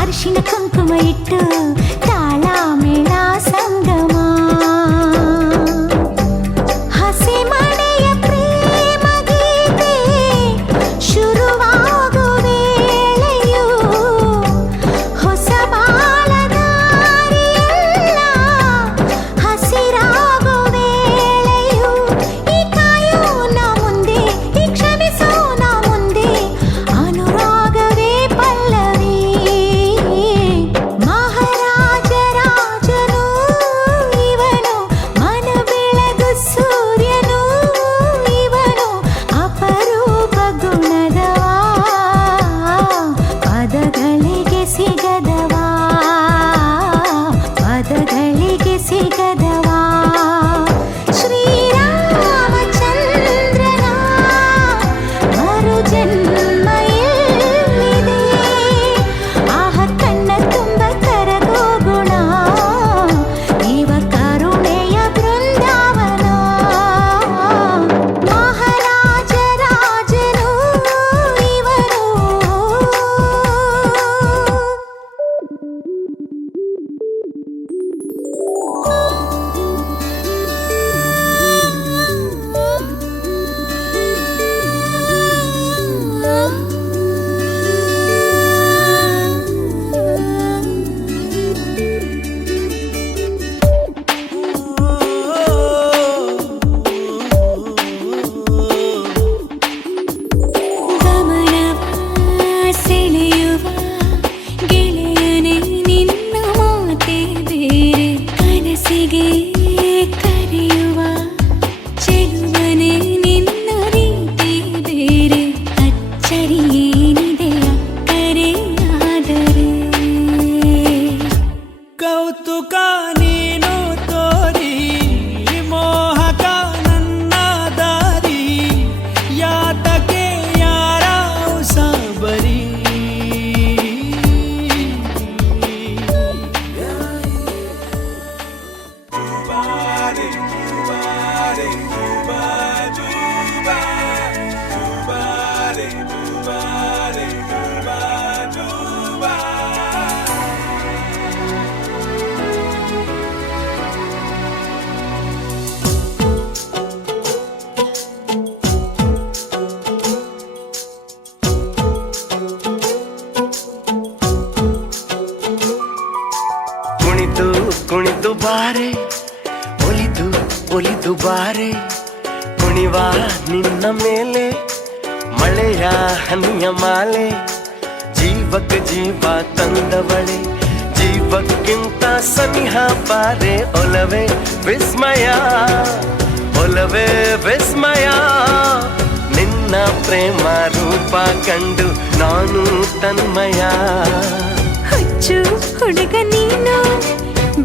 ಅರಿಶಿನ ಕುಂಕುಮ ಇಟ್ಟು ತಾಳ ಮೇಳ ಸಂಗಮ ಹಸಿ ಮಳೆಯ ಪ್ರೇಮ ಗೀತೆ ಶುರುವಾಗೋ ವೇಳೆಯು ಹೊಸ ಬಾಳದಾರಿಯೆಲ್ಲ ಹಸಿರಾಗೋ ವೇಳೆಯು ಈ ಕಾಯೋ ನಾ ಮುಂದೆ ಈ ಕ್ಷಮಿಸೋ ನಾ ಮುಂದೆ ಅನುರಾಗವೇ ಪಲ್ಲವಿ ಮಹಾರಾಜ ರಾಜನು ಇವನು ಮನ ಬೆಳಗು ಸೂರ್ಯನು ಇವನು ಅಪರೂಪ ಗುಣದವ ಪದಗಳಿಗೆ ಸಿಗದವಾ ಪದಗಳಿಗೆ ಸಿಗದವಾ ಶ್ರೀರಾಮಚಂದ್ರನ ಮರು ಜನ್ಮ ಎಲ್ಲಿದೆ ಆಹ ಕಣ್ಣ ತುಂಬ ಕರಗೋ ಗುಣ ಇವ ಕರುಣೆಯ ಬೃಂದಾವನ ಮಹಾರಾಜ ರಾಜನು ಇವನು ಗಮನವ ಸೆಳೆಯುವ ಗೆಳೆಯನೇ ನಿನ್ನ ಮಾತೆ ಬೇರೆ ಕನಸಿಗೆ ಕರೆಯುವ ಚೆಲುವನೇ ನಿನ್ನ ರೀತಿ ಬೇರೆ ಅಚ್ಚರಿಯೇನಿದೆ ಅಕ್ಕರೆಯಾದರೆ ಕೌತುಕ ನೀನು ತೋರಿ ಮೋಹಕ ನನ್ನ ದಾರಿ ಯಾತಕ್ಕೆ ಯಾರ ಉಸಾಬರಿ ಕುಣಿದು ಕುಣಿದು ಬಾರೆ ಒಲಿದು ಒಲಿದು ಬಾರೆ ಕುಣಿವ ನಿನ್ನ ಮೇಲೆ ಮಳೆಯ ಹನಿಯ ಮಾಲೆ ಜೀವಕ್ಕೆ ಜೀವ ತಂದವಳೆ ಜೀವಕ್ಕಿಂತ ಸನಿಹ ಬಾರೆ ಒಲವೇ ವಿಸ್ಮಯ ಒಲವೇ ವಿಸ್ಮಯ ನಿನ್ನ ಪ್ರೇಮ ರೂಪ ಕಂಡು ನಾನು ತನ್ಮಯ ಹುಚ್ಚು ಹುಡುಗ ನೀನು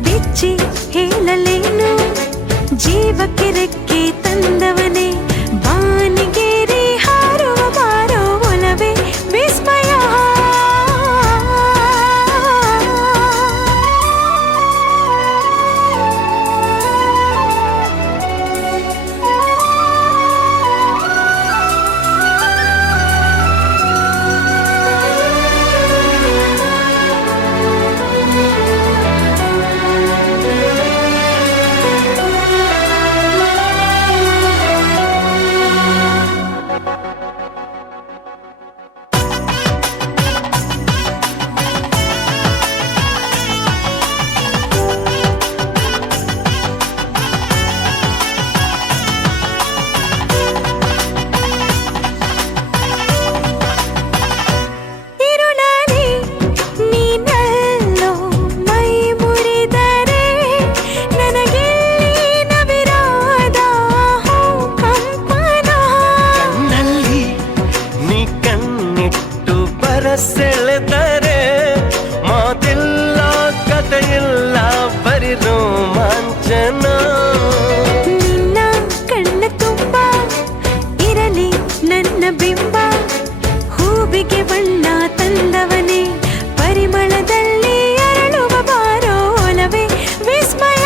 ಬಿಚ್ಚಿ ಹೇಳಲೇನು ಜೀವಕ್ಕೆ ರೆಕ್ಕೆ ತಂದವನೇ ಬಾನಿಗೇರಿ ಹಾರುವ ಬಾರೋ ಒಲವೇ ವಿಸ್ಮಯ ಸೆಳೆದರೆ ಮಾತಿಲ್ಲ ಕಥೆಯಿಲ್ಲ ಬರಿ ರೋಮಾಂಚನ ನಿನ್ನ ಕಣ್ಣ ತುಂಬ ಇರಲಿ ನನ್ನ ಬಿಂಬ ಹೂವಿಗೆ ಬಣ್ಣ ತಂದವನೇ ಪರಿಮಳದಲ್ಲಿ ಅರಳುವ ಬಾರೋ ಒಲವೇ ವಿಸ್ಮಯ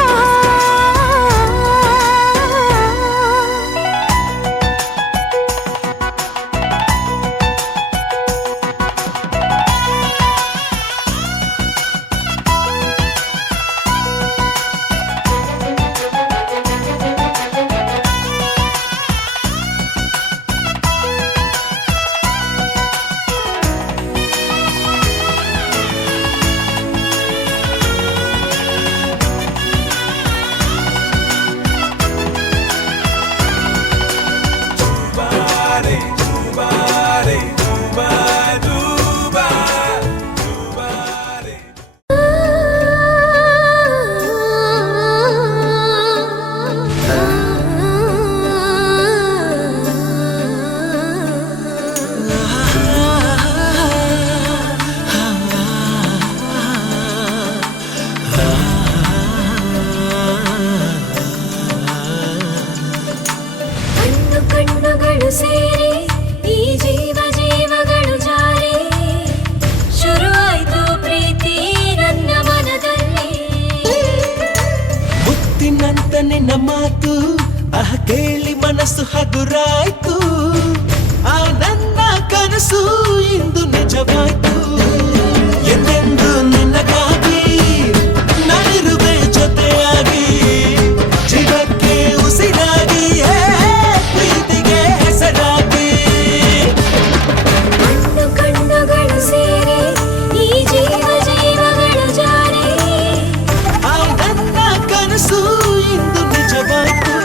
ನಿನ್ನ ಮಾತು ಕೇಳಿ ಮನಸ್ಸು ಹಗುರಾಯ್ತು ಆ ನನ್ನ ಕನಸು ಇಂದು ನಿಜವಾಯ್ತು ಎಂದೆಂದು ನಿನ್ನಗಾಗಿ ನಾನಿರುವೆ ಜೊತೆಯಾಗಿ ಜೀವಕ್ಕೆ ಉಸಿರಾಗಿ ಪ್ರೀತಿಗೆ ಹೆಸರಾಗಿ ಕಣ್ಣು ಕಣ್ಣುಗಳು ಸೇರಿ ಈ ಜೀವ ಜೀವಗಳು ಜಾರಿ ಆ ನನ್ನ ಕನಸು ಇಂದು ನಿಜವಾಯ್ತು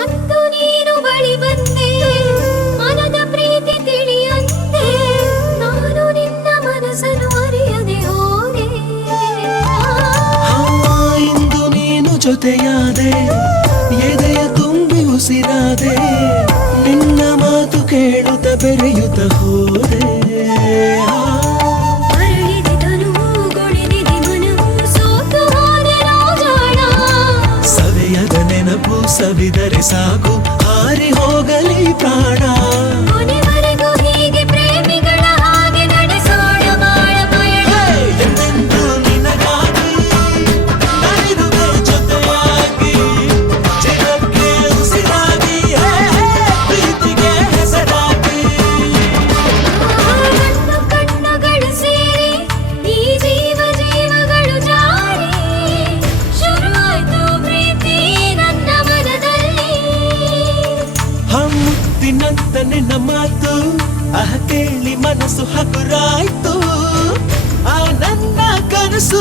ಅಂದು ನೀನು ಬಳಿ ಬಂದೆ ಮನದ ಪ್ರೀತಿ ತಿಳಿಯಂತೆ ನಾನು ನಿನ್ನ ಮನಸ್ಸನ್ನು ಅರಿಯದೆ ಹೋದೆ ಇಂದು ನೀನು ಜೊತೆಯಾದೆ ಎದೆಯ ತುಂಬಿ ಉಸಿರಾದೆ ನಿನ್ನ ಮಾತು ಕೇಳುತ್ತ ಬೆರೆಯುತ್ತ ಹೋದೆ ಅರಳಿದೆ ತನುವು ಗೊಳಿದಿದೆ ಮನವು ಸೋತು ಹೋದೆ ರಾಜಾಣ ಸವೆಯದ ನೆನಪು ಸವಿದರೆ ಸಾಕು ಹಾರಿ ಹೋಗಲಿ ಪ್ರಾಣ ಕೊನೆವರೆಗೂ ಹೀಗೆ ಪ್ರೇಮಿಗಳ ಹಾಗೆ ನಡೆಸೋಣ ಬಾಳ ಪಯಣ ಎಂದೆಂದು ನಿನಗಾಗಿ ನಾನಿರುವೆ ಜೊತೆಯಾಗಿ ಜೀವಕ್ಕೆ ಉಸಿರಾಗಿ ಪ್ರೀತಿಗೆ ಹೆಸರಾಗಿ ಕಣ್ಣು ಕಣ್ಣುಗಳು ಸೇರಿ ಈ ಜೀವ ಜೀವಗಳು ಜಾರಿ ಶುರುವಾಯ್ತು ಪ್ರೀತಿ ನನ್ನ ಮನದಲ್ಲಿ ಮುತ್ತಿನಂತ ನಿನ್ನ ಮಾತು ಕೇಳಿ ಮನಸ್ಸು ಹಗುರಾಯ್ತು ಆ ನನ್ನ ಕನಸು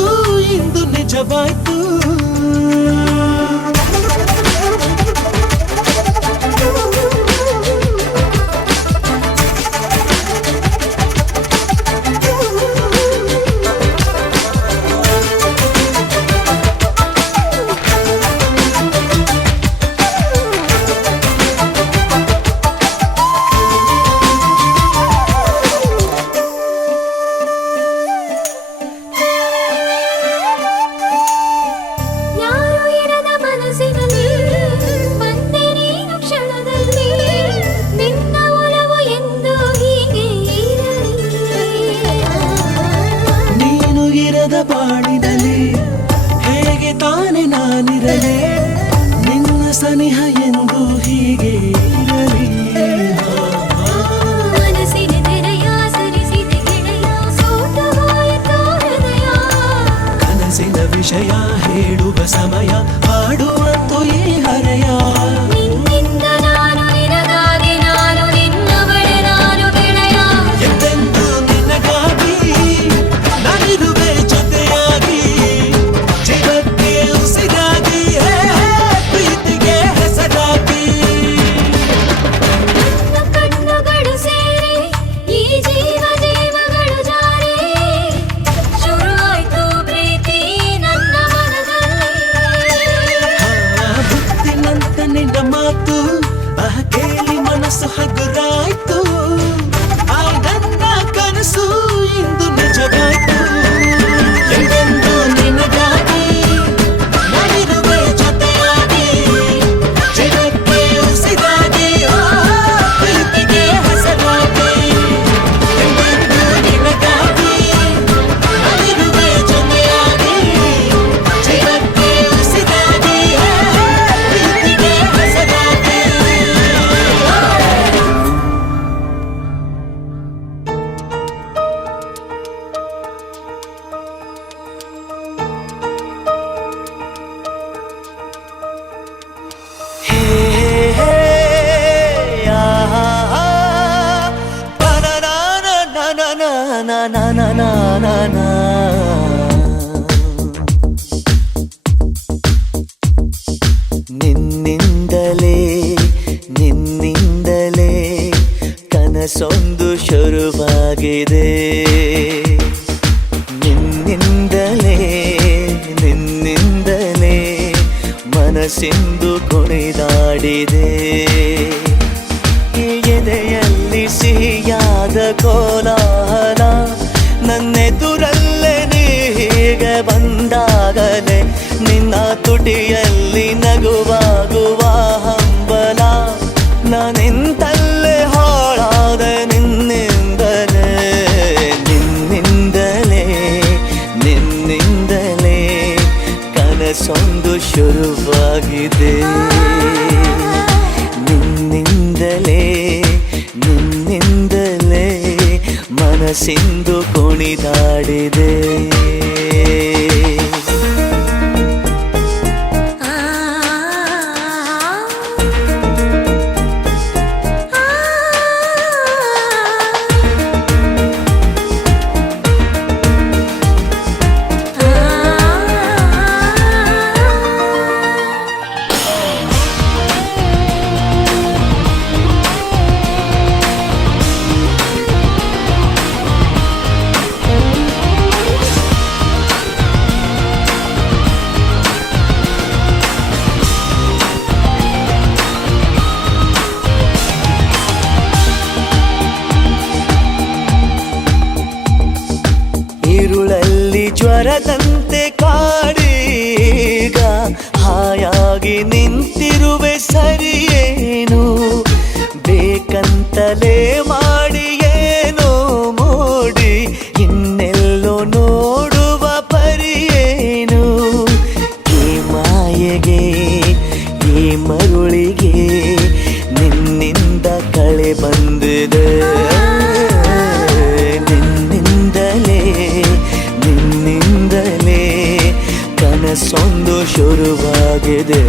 ಇಂದು ನಿಜವಾಯ್ತು ಯಾರು ಇರದ ಮನಸ್ಸಿನಲ್ಲಿ ಬಂದೆ ನೀನು ಕ್ಷಣದಲ್ಲಿ ನಿನ್ನ ಒಲವು ಎಂದು ಹೀಗೆ ಇರಲಿ ನೀನು ಇರದ ಬಾಳಿನಲ್ಲಿ ಹೇಗೆ ತಾನೆ ನಾನಿರಲಿ ನಿನ್ನ ಸನಿಹ ಎಂದು ಹೀಗೆ ಇರಲಿ ಮನಸ್ಸಿನ ತೆರೆಯ ಸರಿಸಿದೆ ಗೆಳೆಯ ಸೋತು ಹೋಯಿತು ಹೃದಯ ಕನಸಿನ ವಿಷಯ ಹೇಳುವ ಸಮಯ ಹಾಡುವಂತು ಈ ಹರೆಯ ನಿನ್ನಿಂದ ನಾನು ನಿನಗಾಗಿ ನಾನು ನಿನ್ನವಳೆ ನಾನು ಗೆಳೆಯ ಎಂದೆಂದು ನಿನಗಾಗಿ ನಾನಿರುವೆ ಜೊತೆಯಾಗಿ ಜೀವಕ್ಕೆ ಉಸಿರಾಗಿ ಪ್ರೀತಿಗೆ ಹೆಸರಾಗಿ ಕಣ್ಣು ಕಣ್ಣುಗಳು ಸೇರಿ ಈ ಜೀವ ಜೀವಗಳು ಜಾರಿ ಶುರುವಾಯ್ತು ಪ್ರೀತಿ ನನ್ನ ಮನದಲ್ಲಿ ಬುತ್ತಿನಂತ ನಿನ್ನ ಮಾತು ಕೇಳಿ ಮನಸ್ಸು ಹಗುರಾಯ್ತು ಆ ನನ್ನ ಕನಸು ಇಂದು ನಿಜವಾಯ್ತು ಎಂದೆಂದು ನಿನಗಾಗಿ ನಾನಿರುವೆ ಜೊತೆಯಾಗಿ ಜೀವಕ್ಕೆ ಉಸಿರಾಗಿ ಪ್ರೀತಿಗೆ ಹೆಸರಾಗಿ ಎಂದೆಂದು ನಿನಗಾಗಿ ನಾನಿರುವೆ ಜೊತೆಯಾಗಿ ಜೀವಕ್ಕೆ ಉಸಿರಾಗಿ ಪ್ರೀತಿಗೆ ಹೆಸರಾಗಿ ನಿನ್ನಿಂದಲೇ ನಿನ್ನಿಂದಲೇ ಕನಸೊಂದು ಶುರುವಾಗಿದೆ ನಿನ್ನಿಂದಲೇ ನಿನ್ನಿಂದಲೇ ಮನಸ್ಸಿಂದು ಆಗಿದೆ. ಈ ಎದೆಯಲ್ಲಿ ಸಿಹಿಯಾದ ಕೋಲಾಹಲ, ನನ್ನೆದುರಲ್ಲೇ ನೀ ಹೀಗೆ ಬಂದಾಗಲೇ ನಿನ್ನ ತುಟಿಯಲ್ಲಿ ನಗುವಾಗುವ ಹಂಬಲ. ನಾನಿಂತಲ್ಲೇ ಹಾಳಾದೆ ನಿನ್ನಿಂದಲೇ, ನಿನ್ನಿಂದಲೇ ನಿನ್ನಿಂದಲೇ ಕನಸೊಂದು ಶುರುವಾಗಿದೆ. ನಿನ್ನಿಂದಲೇ ನಿನ್ನಿಂದಲೇ ಮನಸ್ಸಿಂದು ಕುಣಿದಾಡಿದೆ. ഇരുളಲ್ಲಿ ಜ್ವರದಂತೆ ಕಾಡೀಗ ಹಾಯಾಗಿ ನಿಂತಿರುವೆ ಸರಿಯೇನು, ಬೇಕಂತಲೇ ಮಾಡಿ ಏನೋ ಮೋಡಿ ಇನ್ನೆಲ್ಲೋ ನೋಡುವ ಪರಿಯೇನು. ಈ ಮಾಯೆಗೆ ಈ ಮರುಳಿಗೆ ನಿನ್ನಿಂದ ಕಳೆ ಬಂದಿದೆ. ನಿನ್ನಿಂದಲೇ ಕನಸೊಂದು ಶುರುವಾಗಿದೆ.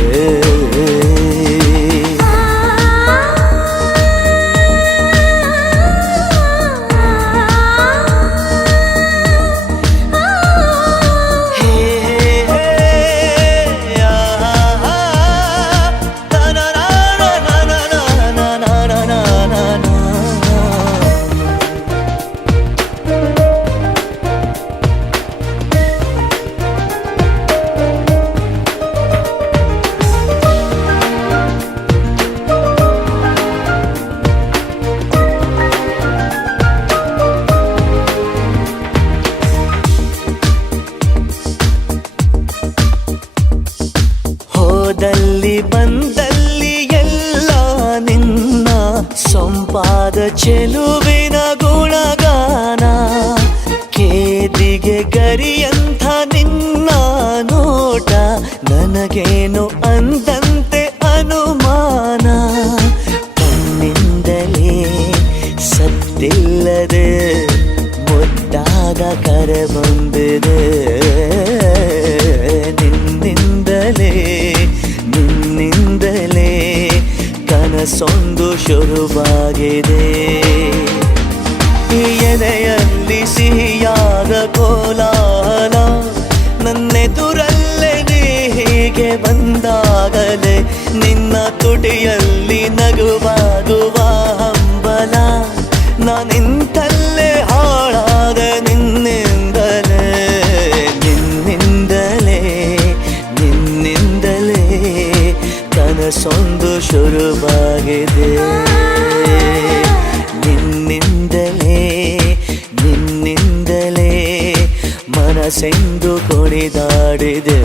ಹೋದಲ್ಲಿ ಬಂದಲ್ಲಿ ಎಲ್ಲ ನಿನ್ನ ಸೊಂಪಾದ ಚೆಲುವಿನ ಗುಣಗಾನ, ಕೇದಿಗೆ ಗರಿಯಂಥ ನಿನ್ನ ನೋಟ ನನಗೇನು ಅಂದಂತೆ ಅನುಮಾನ. ಕಣ್ಣಿಂದಲೇ ಸತ್ತಿಲ್ಲದೆ ಮುದ್ದಾದ ಕರೆ ಬಂದಿದೆ. ನಿನ್ನಿಂದಲೇ ನಿನ್ನಿಂದಲೇ ಕನಸೊಂದು ಶುರುವಾಗಿದೆ. ಈ ಎದೆಯಲ್ಲಿ ಸಿಹಿಯಾದ ಕೋಲಾಹಲ, ನನ್ನೆದುರಲ್ಲೇ ನೀ ಹೀಗೆ ಬಂದಾಗಲೇ ನಿನ್ನ ತುಟಿಯಲ್ಲಿ ನಗುವಾಗುವ ಹಂಬಲ. ನಾನಿಂತಲ್ಲೇ ಹಾಳಾದ ನಿನ್ನಿಂದಲೇ, ನಿನ್ನಿಂದಲೇ ನಿನ್ನಿಂದಲೇ ಕನಸೊಂದು ಶುರುವಾಗಿದೆ. ನಿನ್ನಿಂದಲೇ ನಿನ್ನಿಂದಲೇ ಮನಸ್ಸೆಂದು ಕುಣಿದಾಡಿದೆ.